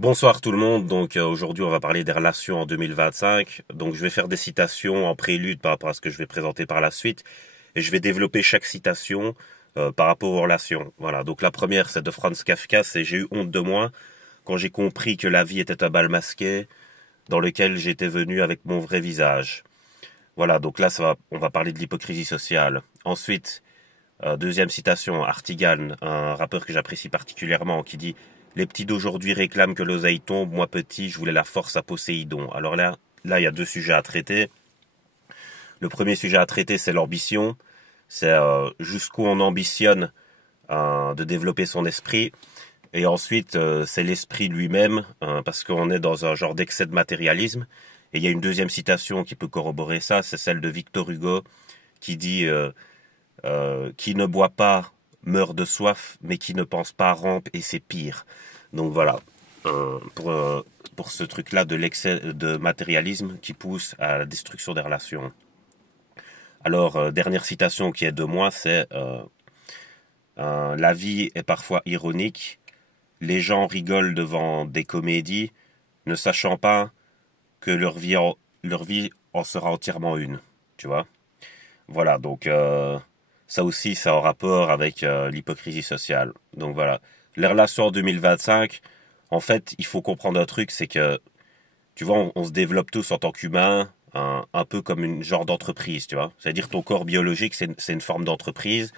Bonsoir tout le monde, donc aujourd'hui on va parler des relations en 2025. Donc je vais faire des citations en prélude par rapport à ce que je vais présenter par la suite. Et je vais développer chaque citation par rapport aux relations. Voilà, donc la première c'est de Franz Kafka, c'est «J'ai eu honte de moi quand j'ai compris que la vie était un bal masqué dans lequel j'étais venu avec mon vrai visage». Voilà, donc là on va parler de l'hypocrisie sociale. Ensuite, deuxième citation, Artigan, un rappeur que j'apprécie particulièrement, qui dit «Les petits d'aujourd'hui réclament que l'oseille tombe, moi petit, je voulais la force à Poséidon». Alors là, il y a deux sujets à traiter. Le premier sujet à traiter, c'est l'ambition. C'est jusqu'où on ambitionne de développer son esprit. Et ensuite, c'est l'esprit lui-même, parce qu'on est dans un genre d'excès de matérialisme. Et il y a une deuxième citation qui peut corroborer ça, c'est celle de Victor Hugo, qui dit qui ne boit pas meurt de soif, mais qui ne pense pas rampe et c'est pire. Donc voilà, pour ce truc-là de l'excès de matérialisme qui pousse à la destruction des relations. Alors, dernière citation qui est de moi, c'est la vie est parfois ironique, les gens rigolent devant des comédies, ne sachant pas que leur vie en sera entièrement une, tu vois. Voilà, donc ça aussi, c'est en rapport avec l'hypocrisie sociale. Donc voilà, les relations en 2025, en fait, il faut comprendre un truc, c'est que, tu vois, on se développe tous en tant qu'humains, un peu comme une genre d'entreprise, tu vois. C'est-à-dire ton corps biologique, c'est une forme d'entreprise.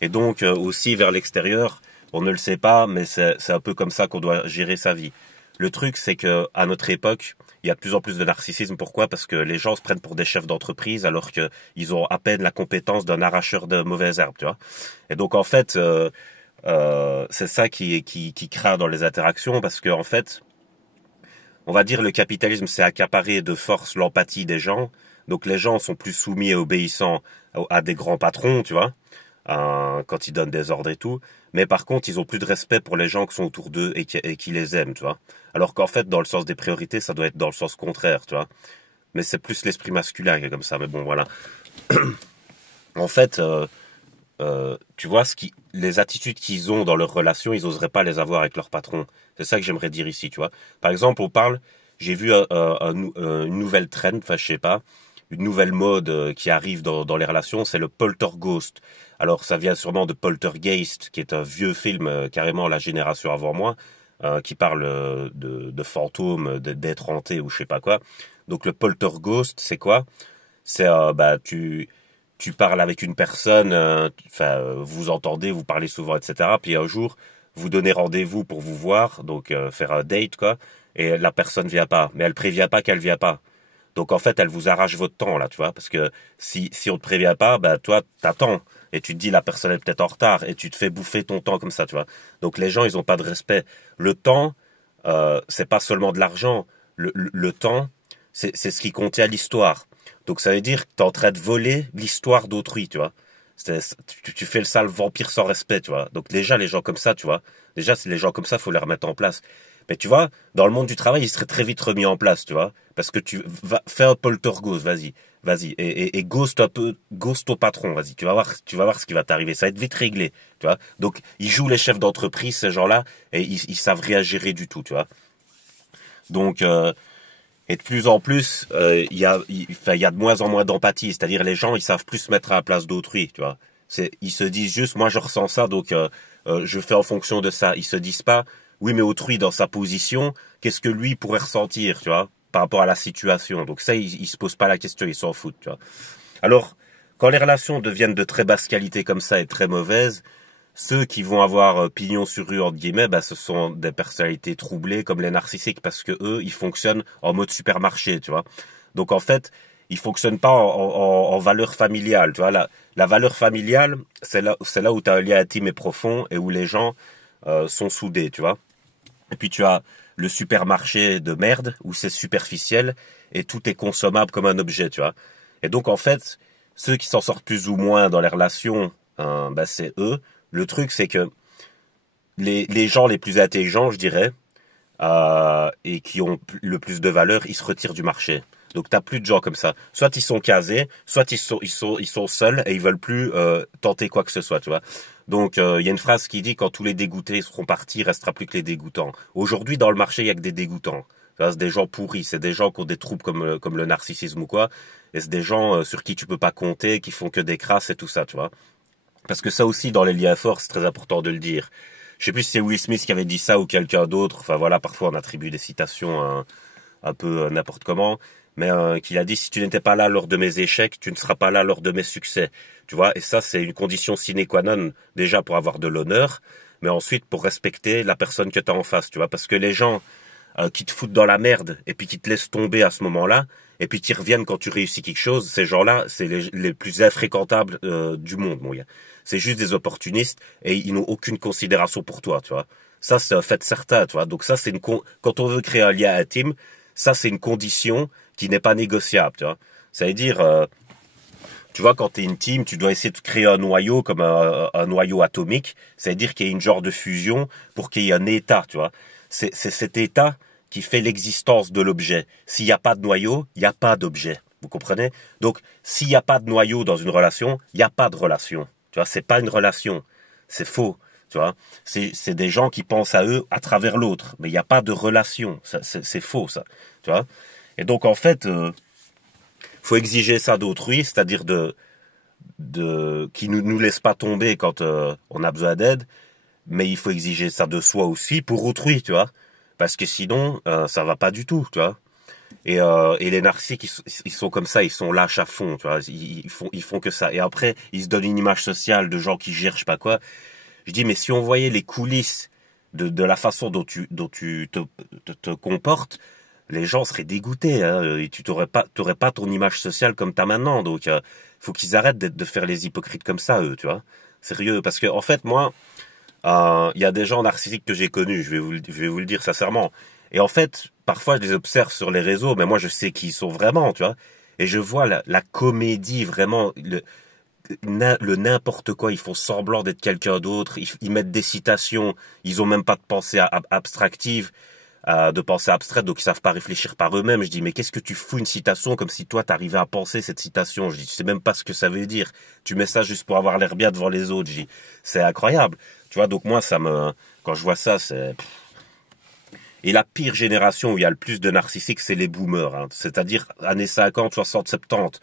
Et donc aussi vers l'extérieur, on ne le sait pas, mais c'est un peu comme ça qu'on doit gérer sa vie. Le truc, c'est que à notre époque, il y a de plus en plus de narcissisme. Pourquoi? Parce que les gens se prennent pour des chefs d'entreprise alors qu'ils ont à peine la compétence d'un arracheur de mauvaises herbes, tu vois. Et donc en fait, c'est ça qui craint dans les interactions, parce que en fait, on va dire le capitalisme s'est accaparé de force l'empathie des gens. Donc les gens sont plus soumis et obéissants à des grands patrons, tu vois, quand ils donnent des ordres et tout. Mais par contre, ils ont plus de respect pour les gens qui sont autour d'eux et qui les aiment, tu vois. Alors qu'en fait, dans le sens des priorités, ça doit être dans le sens contraire, tu vois. Mais c'est plus l'esprit masculin qui est comme ça. Mais bon, voilà. En fait, tu vois, les attitudes qu'ils ont dans leur relation, ils oseraient pas les avoir avec leur patron. C'est ça que j'aimerais dire ici, tu vois. Par exemple, j'ai vu une nouvelle trend, enfin je sais pas, une nouvelle mode qui arrive dans les relations, c'est le poltergeist. Alors ça vient sûrement de Poltergeist, qui est un vieux film carrément la génération avant moi, qui parle de fantômes, d'êtres hantés ou je sais pas quoi. Donc le poltergeist, c'est quoi? C'est bah tu parles avec une personne, vous entendez, vous parlez souvent, etc. Puis un jour, vous donnez rendez-vous pour vous voir, donc faire un date, quoi, et la personne vient pas, mais elle prévient pas qu'elle vient pas. Donc en fait, elle vous arrache votre temps, là, tu vois, parce que si on te prévient pas, bah toi, t'attends, et tu te dis la personne est peut-être en retard, et tu te fais bouffer ton temps comme ça, tu vois. Donc les gens, ils ont pas de respect. Le temps, c'est pas seulement de l'argent. Le temps, c'est ce qui contient l'histoire. Donc ça veut dire que t'es en train de voler l'histoire d'autrui, tu vois. Tu fais le sale vampire sans respect, tu vois. Donc déjà, les gens comme ça, tu vois. Déjà, les gens comme ça, faut les remettre en place. Mais tu vois, dans le monde du travail, ils seraient très vite remis en place, tu vois. Parce que fais un poltergeist, vas-y. Et ghost un peu, ghost au patron, vas-y. Tu vas voir ce qui va t'arriver. Ça va être vite réglé, tu vois. Donc, ils jouent les chefs d'entreprise, ces gens-là, et ils savent rien gérer du tout, tu vois. Donc, et de plus en plus, il y a de moins en moins d'empathie. C'est-à-dire, les gens, ils savent plus se mettre à la place d'autrui, tu vois. Ils se disent juste, moi, je ressens ça, donc je fais en fonction de ça. Ils se disent pas, oui, mais autrui, dans sa position, qu'est-ce que lui pourrait ressentir, tu vois, par rapport à la situation. Donc ça, ils se posent pas la question, ils s'en foutent, tu vois. Alors, quand les relations deviennent de très basse qualité comme ça et très mauvaises, ceux qui vont avoir pignon sur rue entre guillemets, bah, ce sont des personnalités troublées comme les narcissiques, parce que eux, ils fonctionnent en mode supermarché, tu vois. Donc en fait, ils fonctionnent pas en valeur familiale, tu vois. La valeur familiale, c'est là où tu as un lien intime et profond et où les gens sont soudés, tu vois. Et puis tu as le supermarché de merde où c'est superficiel et tout est consommable comme un objet, tu vois. Et donc en fait, ceux qui s'en sortent plus ou moins dans les relations, bah, c'est eux. Le truc, c'est que les gens les plus intelligents, je dirais, et qui ont le plus de valeur, ils se retirent du marché. Donc t'as plus de gens comme ça. Soit ils sont casés, soit ils sont seuls et ils veulent plus tenter quoi que ce soit, tu vois. Donc, il y a une phrase qui dit, quand tous les dégoûtés seront partis, il restera plus que les dégoûtants. Aujourd'hui, dans le marché, il y a que des dégoûtants. Ça, c'est des gens pourris, c'est des gens qui ont des troubles comme le narcissisme ou quoi, et c'est des gens sur qui tu peux pas compter, qui font que des crasses et tout ça, tu vois. Parce que ça aussi, dans les liens forts, c'est très important de le dire. Je sais plus si c'est Will Smith qui avait dit ça ou quelqu'un d'autre. Enfin voilà, parfois on attribue des citations un peu n'importe comment, mais qu'il a dit, si tu n'étais pas là lors de mes échecs, tu ne seras pas là lors de mes succès. Tu vois, et ça c'est une condition sine qua non déjà pour avoir de l'honneur, mais ensuite pour respecter la personne que tu as en face, tu vois, parce que les gens qui te foutent dans la merde et puis qui te laissent tomber à ce moment-là, et puis qui reviennent quand tu réussis quelque chose, ces gens-là, c'est les plus infréquentables du monde, mon gars. C'est juste des opportunistes et ils n'ont aucune considération pour toi, tu vois. Ça, c'est un fait certain, tu vois. Donc ça, quand on veut créer un lien intime, ça, c'est une condition qui n'est pas négociable, tu vois. Ça veut dire, tu vois, quand t'es une team, tu dois essayer de créer un noyau comme un noyau atomique. Ça veut dire qu'il y a une genre de fusion pour qu'il y ait un état, tu vois. C'est cet état qui fait l'existence de l'objet. S'il n'y a pas de noyau, il n'y a pas d'objet. Vous comprenez? Donc, s'il n'y a pas de noyau dans une relation, il n'y a pas de relation. Tu vois, c'est pas une relation. C'est faux. Tu vois, c'est des gens qui pensent à eux à travers l'autre. Mais il n'y a pas de relation. C'est faux, ça. Tu vois? Et donc, en fait, faut exiger ça d'autrui, c'est-à-dire qui nous laisse pas tomber quand on a besoin d'aide, mais il faut exiger ça de soi aussi pour autrui, tu vois, parce que sinon ça va pas du tout, tu vois. Et les narcissiques ils sont comme ça, ils sont lâches à fond, tu vois, ils font que ça. Et après ils se donnent une image sociale de gens qui gèrent je sais pas quoi. Je dis mais si on voyait les coulisses de la façon dont tu te comportes, les gens seraient dégoûtés, hein, et t'aurais pas ton image sociale comme t'as maintenant. Donc, faut qu'ils arrêtent de faire les hypocrites comme ça, eux, tu vois. Sérieux, parce que en fait, moi, il y a des gens narcissiques que j'ai connus, je vais vous le dire sincèrement. Et en fait, parfois, je les observe sur les réseaux, mais moi, je sais qui ils sont vraiment, tu vois. Et je vois la comédie, vraiment, le n'importe quoi. Ils font semblant d'être quelqu'un d'autre. Ils mettent des citations. Ils ont même pas de pensée abstractive. De pensée abstraite, donc ils savent pas réfléchir par eux-mêmes. Je dis, mais qu'est-ce que tu fous une citation comme si toi t'arrivais à penser cette citation? Je dis, tu sais même pas ce que ça veut dire. Tu mets ça juste pour avoir l'air bien devant les autres. Je dis, c'est incroyable. Tu vois, donc moi, quand je vois ça, c'est... Et la pire génération où il y a le plus de narcissiques, c'est les boomers, hein. C'est-à-dire années 50, 60, 70.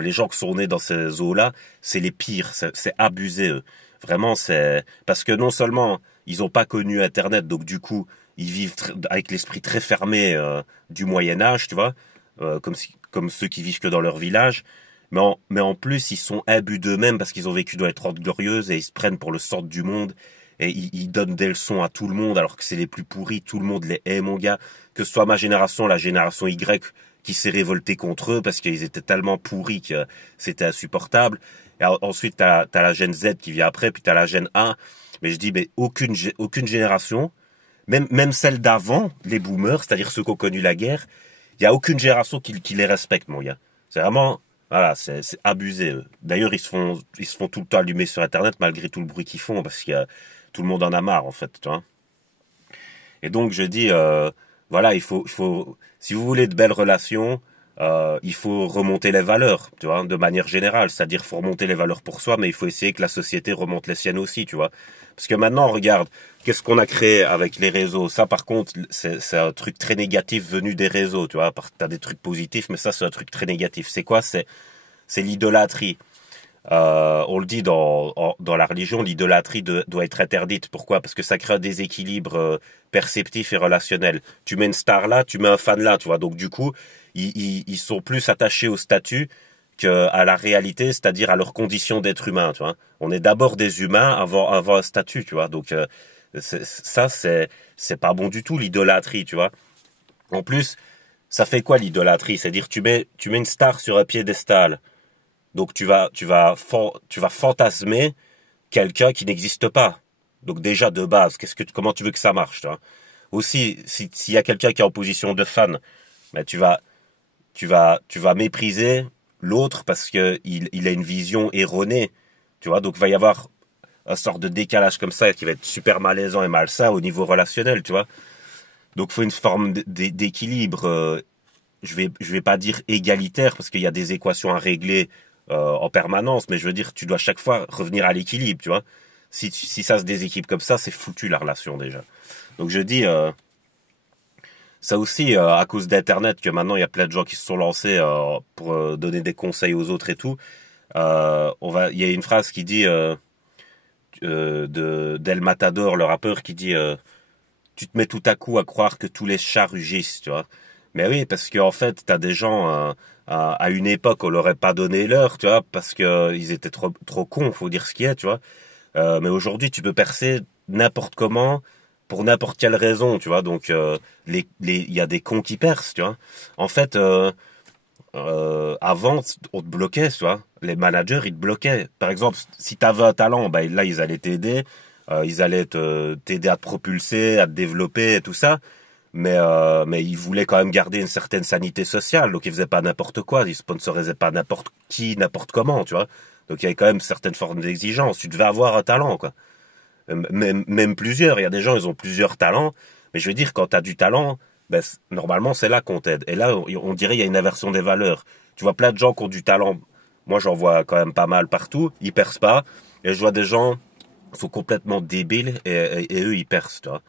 Les gens qui sont nés dans ces eaux-là, c'est les pires. C'est abusé, eux. Vraiment, c'est... Parce que non seulement ils ont pas connu Internet, donc du coup, ils vivent avec l'esprit très fermé du Moyen Âge, tu vois, comme ceux qui vivent que dans leur village. Mais en plus, ils sont imbus d'eux-mêmes parce qu'ils ont vécu dans les 30 glorieuses et ils se prennent pour le centre du monde. Et ils donnent des leçons à tout le monde alors que c'est les plus pourris. Tout le monde les hait, mon gars. Que ce soit ma génération, la génération Y, qui s'est révoltée contre eux parce qu'ils étaient tellement pourris que c'était insupportable. Et ensuite, t'as la gène Z qui vient après, puis t'as la gène A. Mais je dis, mais aucune génération, même celle d'avant, les boomers, c'est-à-dire ceux qui ont connu la guerre, il y a aucune génération qui les respecte, mon gars. C'est vraiment, voilà, c'est abusé, eux. D'ailleurs, ils se font tout le temps allumer sur Internet malgré tout le bruit qu'ils font parce que tout le monde en a marre, en fait, tu vois. Et donc, je dis, voilà, si vous voulez de belles relations, il faut remonter les valeurs, tu vois, de manière générale. C'est-à-dire, faut remonter les valeurs pour soi, mais il faut essayer que la société remonte les siennes aussi, tu vois. Parce que maintenant, regarde, qu'est-ce qu'on a créé avec les réseaux? Ça, par contre, c'est un truc très négatif venu des réseaux, tu vois. T'as des trucs positifs, mais ça, c'est un truc très négatif. C'est quoi? C'est l'idolâtrie. On le dit dans la religion, l'idolâtrie doit être interdite. Pourquoi? Parce que ça crée un déséquilibre perceptif et relationnel. Tu mets une star là, tu mets un fan là, tu vois. Donc du coup, ils sont plus attachés au statut qu'à la réalité, c'est-à-dire à leurs conditions d'être humain, tu vois. On est d'abord des humains avant un statut, tu vois. Donc c'est pas bon du tout l'idolâtrie, tu vois. En plus, ça fait quoi l'idolâtrie? C'est-à-dire tu mets une star sur un piédestal. Donc tu vas fantasmer quelqu'un qui n'existe pas. Donc déjà de base, comment tu veux que ça marche, toi? Aussi, s'il y a quelqu'un qui est en position de fan, ben tu vas mépriser l'autre parce que il a une vision erronée, tu vois. Donc il va y avoir un sort de décalage comme ça qui va être super malaisant et malsain au niveau relationnel, tu vois. Donc il faut une forme d'équilibre. Je vais pas dire égalitaire parce qu'il y a des équations à régler en permanence, mais je veux dire, tu dois chaque fois revenir à l'équilibre, tu vois. Si ça se déséquilibre comme ça, c'est foutu la relation déjà. Donc je dis, ça aussi, à cause d'Internet, que maintenant il y a plein de gens qui se sont lancés pour donner des conseils aux autres et tout. Il y a une phrase qui dit d'El Matador, le rappeur, qui dit tu te mets tout à coup à croire que tous les chats rugissent, tu vois. Mais oui, parce qu'en fait, t'as des gens à une époque, on leur aurait pas donné l'heure, tu vois, parce que ils étaient trop cons, faut dire ce qu'il y a, tu vois. Mais aujourd'hui, tu peux percer n'importe comment, pour n'importe quelle raison, tu vois. Donc, il y a des cons qui percent, tu vois. En fait, avant, on te bloquait, tu vois. Les managers, ils te bloquaient. Par exemple, si t'avais un talent, ben là, ils allaient t'aider. Ils allaient t'aider à te propulser, à te développer et tout ça. Mais ils voulaient quand même garder une certaine sanité sociale. Donc, ils faisaient pas n'importe quoi. Ils sponsorisaient pas n'importe qui, n'importe comment, tu vois. Donc, il y avait quand même certaines formes d'exigence. Tu devais avoir un talent, quoi. Même plusieurs. Il y a des gens, ils ont plusieurs talents. Mais je veux dire, quand tu as du talent, ben, normalement, c'est là qu'on t'aide. Et là, on dirait qu'il y a une inversion des valeurs. Tu vois plein de gens qui ont du talent. Moi, j'en vois quand même pas mal partout. Ils percent pas. Et je vois des gens qui sont complètement débiles et eux, ils percent, tu vois.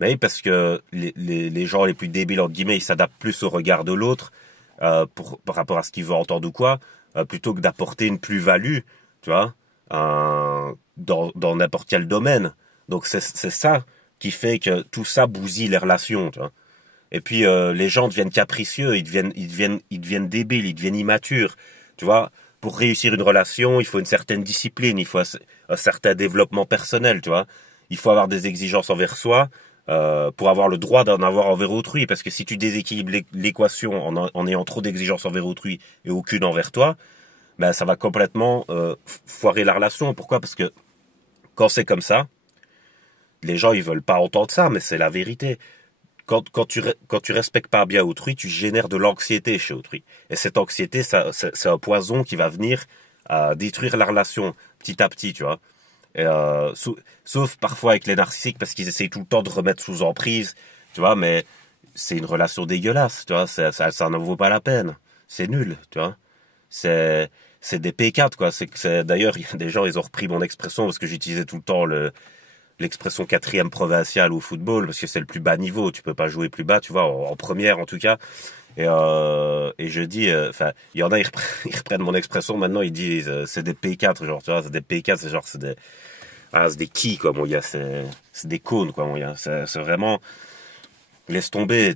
Mais parce que les gens les plus débiles, entre guillemets, ils s'adaptent plus au regard de l'autre par rapport à ce qu'il veut entendre ou quoi, plutôt que d'apporter une plus-value, tu vois, dans n'importe quel domaine. Donc c'est ça qui fait que tout ça bousille les relations, tu vois. Et puis les gens deviennent capricieux, ils deviennent débiles, ils deviennent immatures, tu vois. Pour réussir une relation, il faut une certaine discipline, il faut un certain développement personnel, tu vois. Il faut avoir des exigences envers soi pour avoir le droit d'en avoir envers autrui. Parce que si tu déséquilibres l'équation en ayant trop d'exigences envers autrui et aucune envers toi, ben ça va complètement foirer la relation. Pourquoi? Parce que quand c'est comme ça, les gens ils veulent pas entendre ça, mais c'est la vérité. Quand tu respectes pas bien autrui, tu génères de l'anxiété chez autrui. Et cette anxiété, c'est un poison qui va venir détruire la relation petit à petit, tu vois. Et, sauf parfois avec les narcissiques parce qu'ils essayent tout le temps de remettre sous emprise, tu vois, mais c'est une relation dégueulasse, tu vois, ça n'en vaut pas la peine. C'est nul, tu vois. C'est des P4, quoi. D'ailleurs, il y a des gens, ils ont repris mon expression parce que j'utilisais tout le temps l'expression quatrième provinciale au football parce que c'est le plus bas niveau, tu peux pas jouer plus bas, tu vois, en première en tout cas. Et je dis, enfin, il y en a, ils reprennent mon expression maintenant, ils disent, c'est des P4, genre, tu vois, c'est des P4, c'est genre, c'est des quilles, quoi, mon gars, c'est des cônes, quoi, mon gars, c'est vraiment, laisse tomber,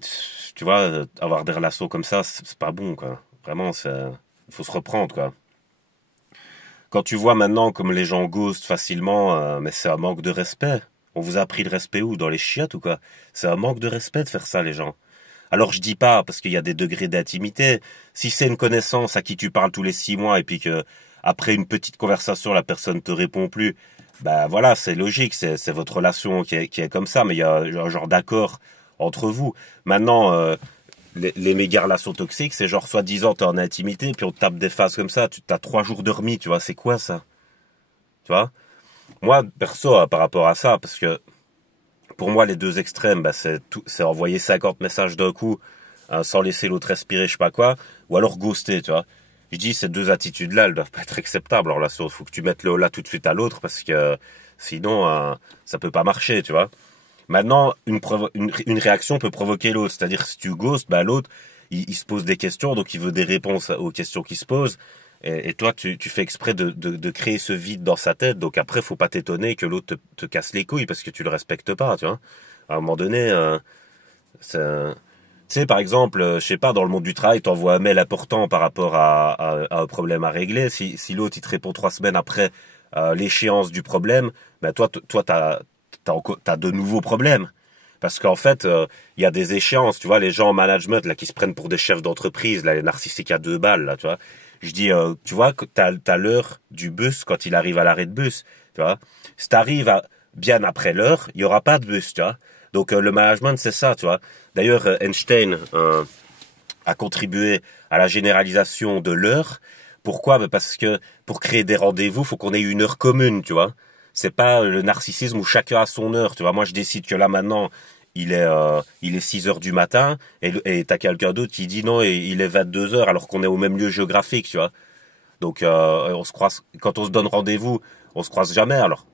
tu vois, avoir des relations comme ça, c'est pas bon, quoi. Vraiment, il faut se reprendre, quoi. Quand tu vois maintenant comme les gens ghostent facilement, mais c'est un manque de respect. On vous a appris le respect où? Dans les chiottes ou quoi? C'est un manque de respect de faire ça, les gens. Alors je dis pas, parce qu'il y a des degrés d'intimité. Si c'est une connaissance à qui tu parles tous les 6 mois et puis que après une petite conversation, la personne te répond plus, bah voilà, c'est logique, c'est votre relation qui est comme ça, mais il y a un genre d'accord entre vous. Maintenant, les méga relations toxiques, c'est genre soi-disant t'es en intimité, puis on te tape des faces comme ça, tu t'as 3 jours de remis, tu vois, c'est quoi ça? Tu vois? Moi, perso, par rapport à ça, parce que pour moi, les deux extrêmes, bah, c'est envoyer 50 messages d'un coup, sans laisser l'autre respirer, je sais pas quoi, ou alors ghoster, tu vois. Je dis, ces deux attitudes-là, elles doivent pas être acceptables en relation. Il faut que tu mettes le là tout de suite à l'autre, parce que sinon, ça peut pas marcher, tu vois. Maintenant, une réaction peut provoquer l'autre. C'est-à-dire, si tu ghostes, bah, l'autre, il se pose des questions, donc il veut des réponses aux questions qui se posent. Et toi, tu fais exprès de créer ce vide dans sa tête. Donc après, faut pas t'étonner que l'autre te casse les couilles parce que tu le respectes pas, tu vois. À un moment donné, tu sais, par exemple, je sais pas, dans le monde du travail, t'envoies un mail important par rapport à un problème à régler. Si l'autre, il te répond 3 semaines après l'échéance du problème, ben toi, t'as de nouveaux problèmes. Parce qu'en fait, il y a des échéances, tu vois, les gens en management, là, qui se prennent pour des chefs d'entreprise, là, les narcissiques à 2 balles, là, tu vois. Je dis, tu vois, t'as l'heure du bus quand il arrive à l'arrêt de bus, tu vois. Si t'arrives bien après l'heure, il y aura pas de bus, tu vois. Donc, le management, c'est ça, tu vois. D'ailleurs, Einstein a contribué à la généralisation de l'heure. Pourquoi? Ben parce que pour créer des rendez-vous, faut qu'on ait une heure commune, tu vois. C'est pas le narcissisme où chacun a son heure, tu vois. Moi, je décide que là, maintenant, il est 6 heures du matin, et t'as quelqu'un d'autre qui dit non, et il est 22 heures, alors qu'on est au même lieu géographique, tu vois. Donc, on se croise, quand on se donne rendez-vous, on se croise jamais, alors.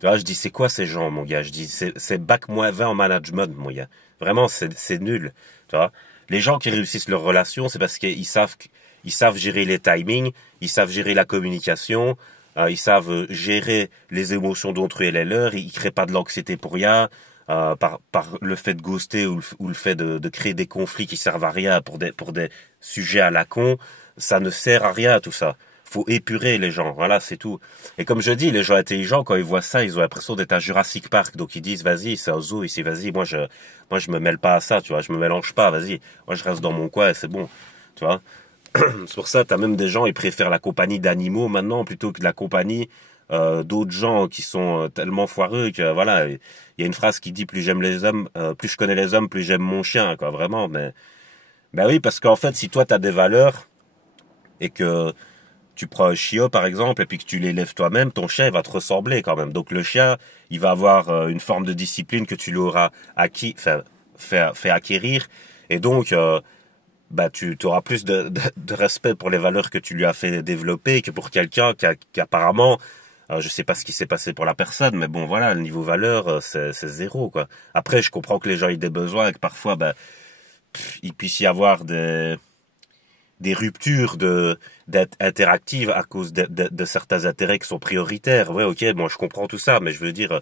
Tu vois, je dis, c'est quoi ces gens, mon gars? Je dis, c'est bac -20 en management, mon gars. Vraiment, c'est nul. Tu vois? Les gens qui réussissent leur relation, c'est parce ils savent gérer les timings, ils savent gérer la communication, ils savent gérer les émotions d'autrui et les leurs, ils créent pas de l'anxiété pour rien, par le fait de ghoster ou le fait de créer des conflits qui servent à rien pour des sujets à la con, ça ne sert à rien, tout ça. Faut épurer les gens, voilà, c'est tout. Et comme je dis, les gens intelligents, quand ils voient ça, ils ont l'impression d'être à Jurassic Park. Donc ils disent, vas-y, c'est un zoo ici, vas-y, moi je me mêle pas à ça, tu vois, je me mélange pas, vas-y. Moi je reste dans mon coin et c'est bon, tu vois. C'est pour ça, t'as même des gens, ils préfèrent la compagnie d'animaux maintenant plutôt que la compagnie d'autres gens qui sont tellement foireux que voilà. Il y a une phrase qui dit, plus j'aime les hommes, plus je connais les hommes, plus j'aime mon chien, quoi, vraiment. Mais ben oui, parce qu'en fait, si toi t'as des valeurs et que tu prends un chiot par exemple et puis que tu l'élèves toi-même, ton chien il va te ressembler quand même. Donc le chien, il va avoir une forme de discipline que tu lui auras fait acquérir et donc bah tu auras plus de respect pour les valeurs que tu lui as fait développer que pour quelqu'un qui apparemment je sais pas ce qui s'est passé pour la personne, mais bon voilà, le niveau valeur c'est zéro quoi. Après je comprends que les gens aient des besoins et que parfois il puisse y avoir des ruptures d'être interactives à cause de certains intérêts qui sont prioritaires. Ouais, ok, moi je comprends tout ça, mais je veux dire,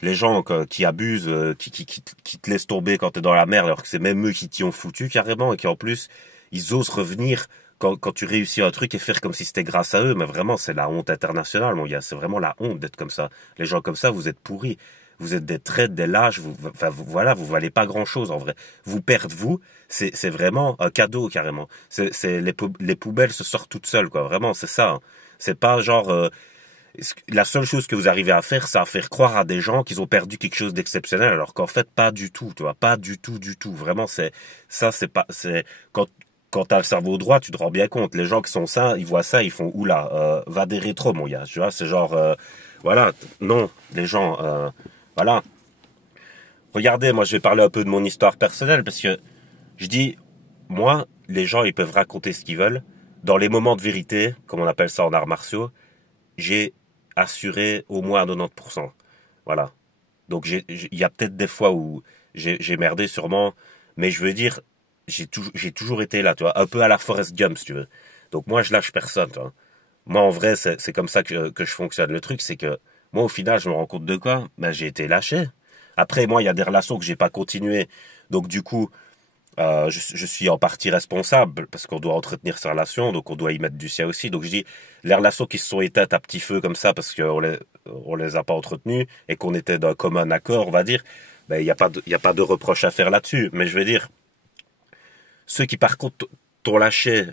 les gens qui abusent, qui te laissent tomber quand t'es dans la merde, alors que c'est même eux qui t'y ont foutu carrément, et qui en plus, ils osent revenir quand tu réussis un truc et faire comme si c'était grâce à eux, mais vraiment, c'est la honte internationale, mon gars, c'est vraiment la honte d'être comme ça. Les gens comme ça, vous êtes pourris. Vous êtes des traites, des lâches, voilà, vous valez pas grand chose en vrai. Vous perdre vous, c'est vraiment un cadeau carrément. Les poubelles se sortent toutes seules quoi, vraiment, c'est ça. Hein. C'est pas genre la seule chose que vous arrivez à faire, c'est à faire croire à des gens qu'ils ont perdu quelque chose d'exceptionnel, alors qu'en fait pas du tout, tu vois, pas du tout, du tout. Vraiment, c'est pas, c'est quand t'as le cerveau droit, tu te rends bien compte. Les gens qui sont sains, ils voient ça, ils font oula, va des rétros, mon gars, tu vois, c'est genre, voilà, non, les gens, voilà. Regardez, moi je vais parler un peu de mon histoire personnelle parce que je dis, moi, les gens ils peuvent raconter ce qu'ils veulent. Dans les moments de vérité, comme on appelle ça en arts martiaux, j'ai assuré au moins à 90%. Voilà. Donc il y a peut-être des fois où j'ai merdé sûrement, mais je veux dire, j'ai toujours été là, tu vois, un peu à la Forrest Gump si tu veux. Donc moi je lâche personne, tu vois. Moi en vrai c'est comme ça que je fonctionne. Le truc c'est que moi au final je me rends compte de quoi? Ben j'ai été lâché. Après moi il y a des relations que j'ai pas continué, donc du coup je suis en partie responsable parce qu'on doit entretenir ces relations, donc on doit y mettre du sien aussi. Donc je dis, les relations qui se sont éteintes à petit feu comme ça parce on les a pas entretenues et qu'on était d'un commun accord, on va dire, ben il y a pas de reproche à faire là-dessus. Mais je veux dire, ceux qui par contre t'ont lâché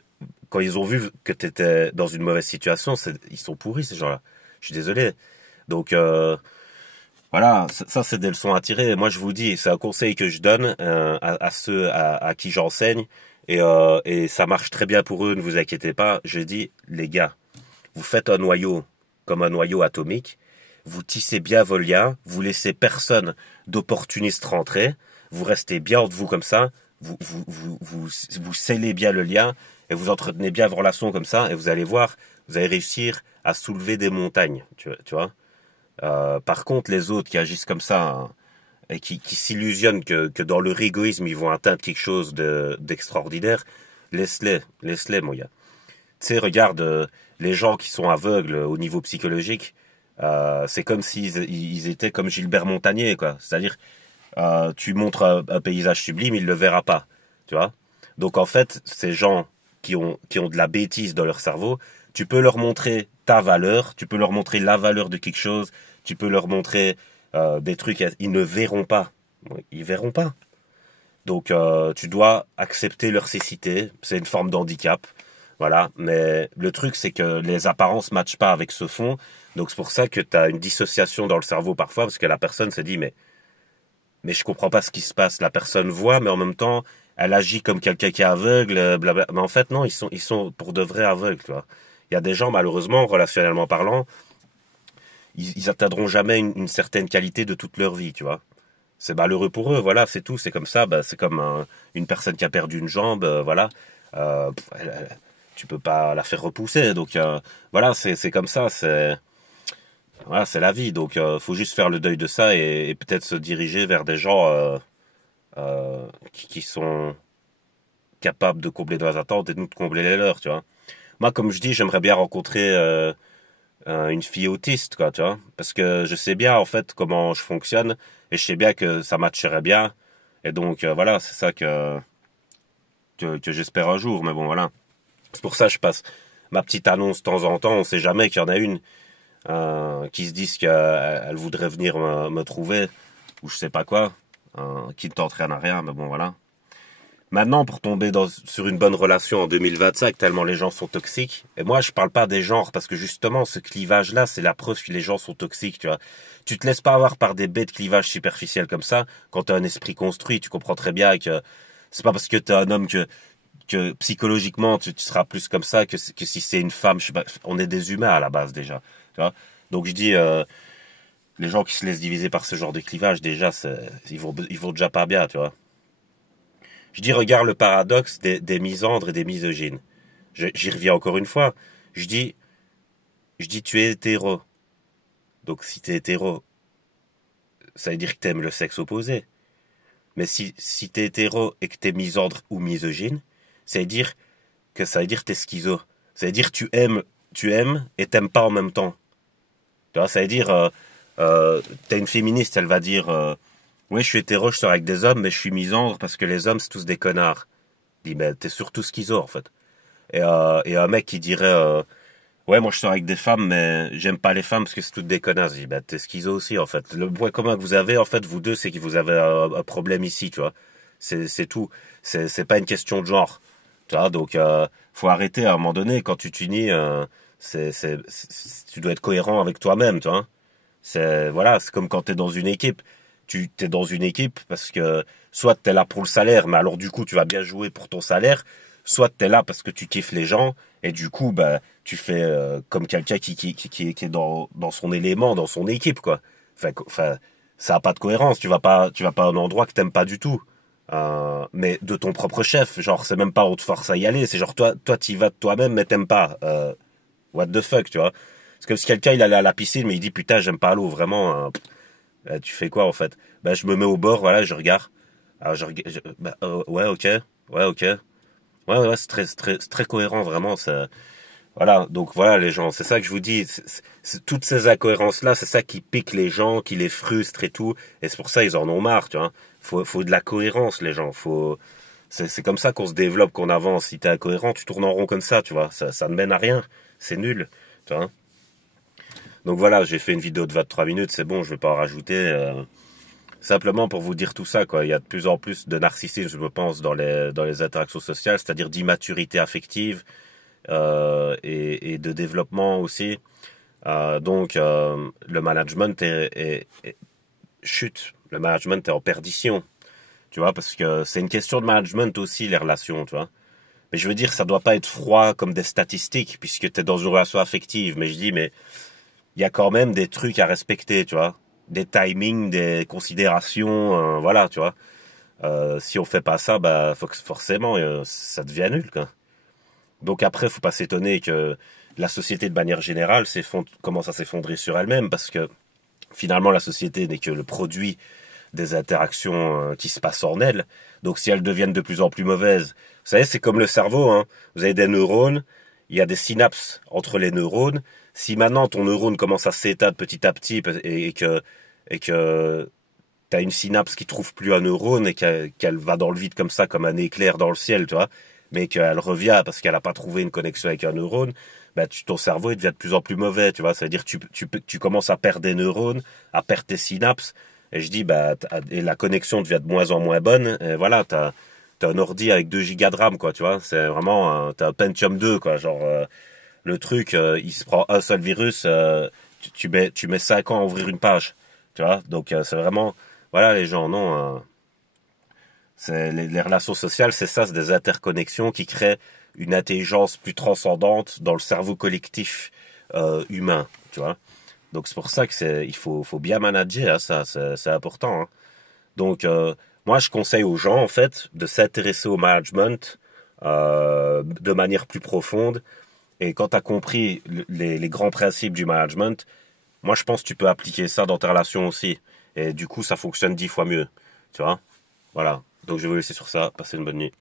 quand ils ont vu que t'étais dans une mauvaise situation, ils sont pourris ces gens-là. Je suis désolé. Donc voilà, ça c'est des leçons à tirer. Moi je vous dis, c'est un conseil que je donne à ceux à qui j'enseigne et ça marche très bien pour eux, ne vous inquiétez pas. Je dis, les gars, vous faites un noyau comme un noyau atomique, vous tissez bien vos liens, vous laissez personne d'opportuniste rentrer, vous restez bien entre vous comme ça, vous scellez bien le lien et vous entretenez bien vos relations comme ça et vous allez voir, vous allez réussir à soulever des montagnes, tu vois. Par contre, les autres qui agissent comme ça hein, et qui s'illusionnent que dans leur égoïsme ils vont atteindre quelque chose d'extraordinaire, laisse-les, mon gars. Tu sais, regarde, les gens qui sont aveugles au niveau psychologique, c'est comme s'ils étaient comme Gilbert Montagnier, quoi. C'est-à-dire, tu montres un paysage sublime, il le verra pas, tu vois. Donc en fait, ces gens qui ont de la bêtise dans leur cerveau, tu peux leur montrer ta valeur, tu peux leur montrer la valeur de quelque chose, tu peux leur montrer des trucs, ils ne verront pas, ils verront pas. Donc tu dois accepter leur cécité, c'est une forme d'handicap, voilà. Mais le truc c'est que les apparences matchent pas avec ce fond, donc c'est pour ça que tu as une dissociation dans le cerveau parfois parce que la personne se dit mais je comprends pas ce qui se passe. La personne voit, mais en même temps, elle agit comme quelqu'un qui est aveugle, blabla. Mais en fait, non, ils sont pour de vrais aveugles, tu vois. Il y a des gens, malheureusement, relationnellement parlant, ils atteindront jamais une certaine qualité de toute leur vie, tu vois. C'est malheureux pour eux, voilà, c'est tout. C'est comme ça, bah, c'est comme une personne qui a perdu une jambe, voilà. Tu peux pas la faire repousser, donc voilà, c'est comme ça, c'est Voilà, c'est la vie. Donc, faut juste faire le deuil de ça et peut-être se diriger vers des gens qui sont capables de combler nos attentes et de nous de combler les leurs, tu vois. Moi, comme je dis, j'aimerais bien rencontrer une fille autiste, quoi, tu vois. Parce que je sais bien, en fait, comment je fonctionne et je sais bien que ça matcherait bien. Et donc, voilà, c'est ça que j'espère un jour. Mais bon, voilà. C'est pour ça que je passe ma petite annonce de temps en temps. On sait jamais qu'il y en a une qui se disent qu'elle voudrait venir me trouver ou je sais pas quoi, qui ne tente rien à rien, mais bon voilà. Maintenant, pour tomber sur une bonne relation en 2025, tellement les gens sont toxiques, et moi je parle pas des genres, parce que justement ce clivage-là, c'est la preuve que les gens sont toxiques, tu vois. Tu te laisses pas avoir par des bêtes clivages superficiels comme ça, quand tu as un esprit construit, tu comprends très bien que c'est pas parce que tu es un homme que psychologiquement tu seras plus comme ça que si c'est une femme, je sais pas, on est des humains à la base déjà, tu vois. Donc je dis, les gens qui se laissent diviser par ce genre de clivage, déjà, ils vont déjà pas bien, tu vois. Je dis, regarde le paradoxe des misandres et des misogynes. J'y reviens encore une fois. Je dis, tu es hétéro. Donc si t'es hétéro, ça veut dire que t'aimes le sexe opposé. Mais si t'es hétéro et que t'es misandre ou misogyne, ça veut dire que t'es schizo. Ça veut dire que tu aimes et t'aimes pas en même temps. Tu vois, ça veut dire, t'as une féministe, elle va dire, oui, je suis hétéro, je sors avec des hommes, mais je suis misandre parce que les hommes, c'est tous des connards. Je dis, mais t'es surtout schizo, en fait. Et un mec qui dirait, ouais, moi je sors avec des femmes, mais j'aime pas les femmes parce que c'est toutes des connards. Je dis, bah, t'es schizo aussi, en fait. Le point commun que vous avez, en fait, vous deux, c'est que vous avez un problème ici, tu vois. C'est tout. C'est pas une question de genre. Tu vois, donc, faut arrêter à un moment donné, quand tu t'unis, tu dois être cohérent avec toi-même, tu vois. Voilà, c'est comme quand t'es dans une équipe. T'es dans une équipe parce que soit t'es là pour le salaire, mais alors du coup tu vas bien jouer pour ton salaire, soit t'es là parce que tu kiffes les gens et du coup bah tu fais comme quelqu'un qui est dans son élément, dans son équipe quoi. Enfin, ça a pas de cohérence. Tu vas pas à un endroit que t'aimes pas du tout. Mais de ton propre chef, genre c'est même pas on te force à y aller, c'est genre toi t'y vas de toi-même mais t'aimes pas. What the fuck, tu vois. C'est comme si quelqu'un il allait à la piscine mais il dit putain j'aime pas l'eau vraiment. Tu fais quoi en fait? Bah je me mets au bord, voilà, je regarde. Alors bah, ouais ok, ouais ok, ouais c'est très cohérent vraiment ça. Voilà, donc voilà les gens, c'est ça que je vous dis. Toutes ces incohérences là, c'est ça qui pique les gens, qui les frustre et tout. Et c'est pour ça ils en ont marre, tu vois. Faut de la cohérence les gens. C'est comme ça qu'on se développe, qu'on avance. Si t'es incohérent, tu tournes en rond comme ça, tu vois. Ça ne mène à rien. C'est nul, tu vois. Donc voilà, j'ai fait une vidéo de 23 minutes, c'est bon, je vais pas en rajouter. Simplement pour vous dire tout ça, quoi. Il y a de plus en plus de narcissisme, je me pense, dans les interactions sociales, c'est-à-dire d'immaturité affective et de développement aussi. Donc le management chute, le management est en perdition, tu vois, parce que c'est une question de management aussi les relations, tu vois. Mais je veux dire, ça doit pas être froid comme des statistiques puisque tu es dans une relation affective. Mais je dis, mais il y a quand même des trucs à respecter, tu vois, des timings, des considérations, voilà, tu vois. Si on fait pas ça, bah forcément ça devient nul, quoi. Donc après, faut pas s'étonner que la société de manière générale commence à s'effondrer sur elle-même parce que finalement la société n'est que le produit des interactions qui se passent en elle. Donc si elles deviennent de plus en plus mauvaises, vous savez, c'est comme le cerveau, hein. Vous avez des neurones, il y a des synapses entre les neurones. Si maintenant ton neurone commence à s'éteindre petit à petit et que t'as une synapse qui trouve plus un neurone et qu'elle va dans le vide comme ça, comme un éclair dans le ciel, tu vois, mais qu'elle revient parce qu'elle a pas trouvé une connexion avec un neurone, bah ton cerveau il devient de plus en plus mauvais, tu vois. Ça veut dire tu commences à perdre des neurones, à perdre tes synapses. Et je dis bah et la connexion devient de moins en moins bonne. Et voilà, t'as un ordi avec 2 gigas de RAM, quoi, tu vois. C'est vraiment t'as un Pentium 2, quoi, genre le truc, il se prend un seul virus, tu mets 5 ans à ouvrir une page, tu vois. Donc c'est vraiment, voilà les gens, non. C'est les relations sociales, c'est ça, c'est des interconnexions qui créent une intelligence plus transcendante dans le cerveau collectif humain, tu vois. Donc c'est pour ça que faut bien manager, hein, ça, c'est important. Hein. Donc moi je conseille aux gens en fait de s'intéresser au management de manière plus profonde. Et quand tu as compris les grands principes du management, Moi, je pense que tu peux appliquer ça dans tes relations aussi. Et du coup, ça fonctionne 10 fois mieux. Tu vois? Voilà. Donc, je vais vous laisser sur ça. Passez une bonne nuit.